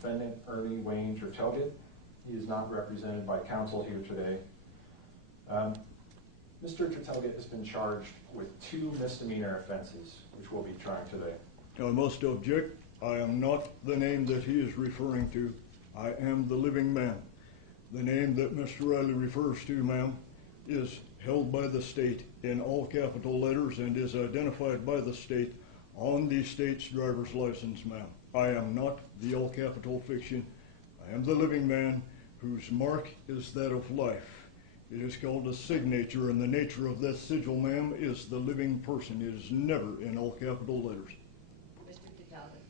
defendant Ernie Wayne Tertegte. He is not represented by counsel here today. Mr. Tertegte has been charged with 2 misdemeanor offenses, which we'll be trying today. I must object. I am not the name that he is referring to. I am the living man. The name that Mr. Riley refers to, ma'am, is held by the state in all capital letters and is identified by the state on the state's driver's license, ma'am. I am not the all capital fiction. I am the living man whose mark is that of life. It is called a signature, and the nature of that sigil, ma'am, is the living person. It is never in all capital letters. Mr. Tertegte,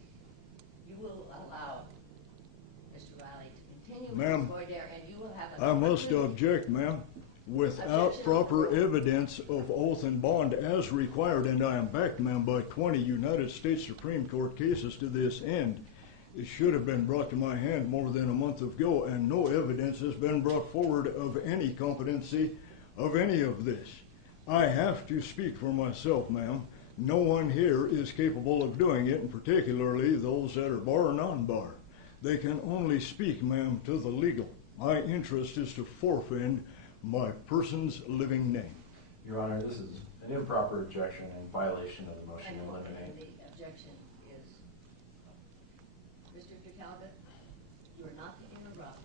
you will allow Mr. Riley to continue Ma'am, with the and you will have I must object, ma'am. Without proper evidence of oath and bond as required, and I am backed, ma'am, by 20 United States Supreme Court cases to this end, it should have been brought to my hand more than a month ago, and no evidence has been brought forward of any competency of any of this. I have to speak for myself, ma'am. No one here is capable of doing it, and particularly those that are bar or non-bar. They can only speak, ma'am, to the legal. My interest is to forfend my person's living name. Your Honor, this is an improper objection in violation of the motion to eliminate. The objection is, Mr. Tertegte, you are not to interrupt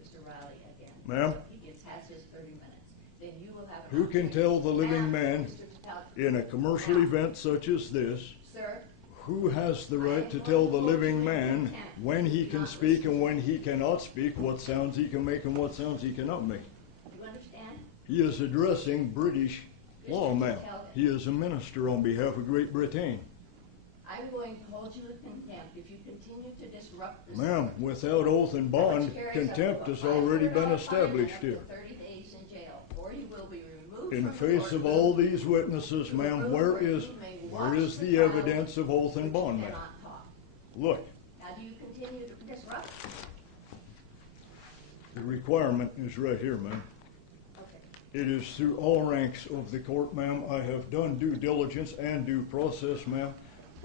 Mr. Riley again. Ma'am? He has his 30 minutes. Then you will have Who can tell the living man Mr. Tertegte, in a commercial event such as this, sir, who has the right to tell the living man when he can speak and when he cannot speak, what sounds he can make and what sounds he cannot make? you understand? He is addressing British law, ma'am. He is a minister on behalf of Great Britain. I'm going to hold you in contempt if you continue to disrupt this. Ma'am, without oath and bond, contempt has already been established here. 30 days in jail, or you will be removed In the from face court of all these witnesses, ma'am, where is the evidence of oath and bond, ma'am? cannot talk. Look, Now, do you continue to disrupt? the requirement is right here, ma'am. Okay. It is through all ranks of the court, ma'am. I have done due diligence and due process, ma'am.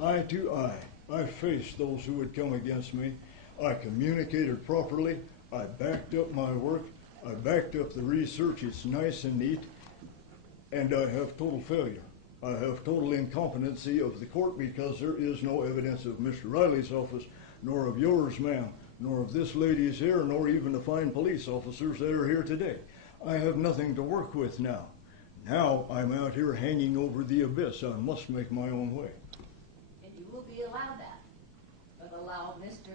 Eye to eye. I faced those who would come against me. I communicated properly. I backed up my work. I backed up the research. It's nice and neat. And I have total failure. I have total incompetency of the court because there is no evidence of Mr. Riley's office, nor of yours, ma'am, nor of this lady's here, nor even the fine police officers that are here today. I have nothing to work with now. Now I'm out here hanging over the abyss. I must make my own way. And you will be allowed that, but allow Mr.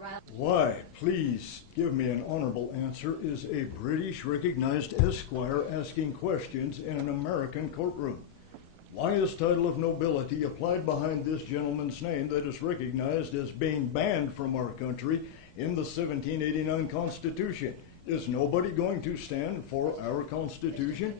Riley. Why, please give me an honorable answer, is a British recognized esquire asking questions in an American courtroom? Why is title of nobility applied behind this gentleman's name that is recognized as being banned from our country in the 1789 Constitution? Is nobody going to stand for our Constitution?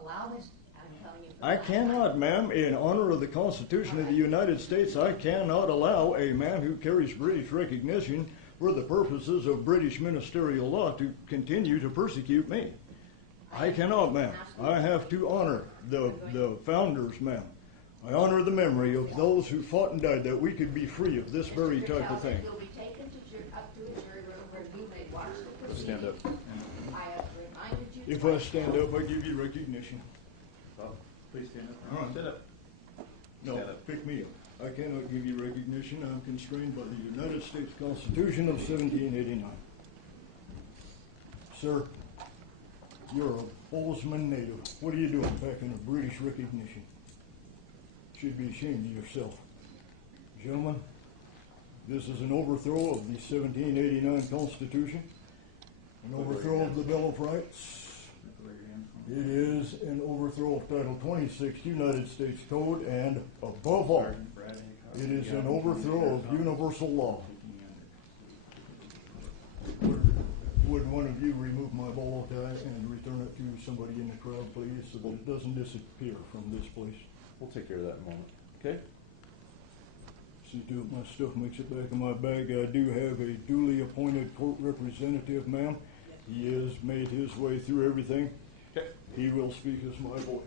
Allow this. I'm telling you. I cannot, ma'am. In honor of the Constitution of the United States, I cannot allow a man who carries British recognition for the purposes of British ministerial law to continue to persecute me. I cannot, ma'am. I have to honor the founders, ma'am. I honor the memory of those who fought and died that we could be free of this very type of thing. You'll be taken up to a jury room where you may watch the proceedings. Stand up. I have reminded you. If I stand up, I give you recognition. Well, please stand up. All right. Stand up. No, Stand up. pick me up. I cannot give you recognition. I'm constrained by the United States Constitution of 1789. Sir, you're a Bozeman native. What are you doing back in a British recognition? Should be ashamed of yourself. Gentlemen, this is an overthrow of the 1789 Constitution, an overthrow of the Bill of Rights. It is an overthrow of Title 26 United States Code, and above all, it is an overthrow of universal law. Would one of you remove my bolo tie and return it to somebody in the crowd, please, so that it doesn't disappear from this place? We'll take care of that in a moment. Okay? See to it my stuff makes it back in my bag. I do have a duly appointed court representative, ma'am. He has made his way through everything. Okay. He will speak as my voice.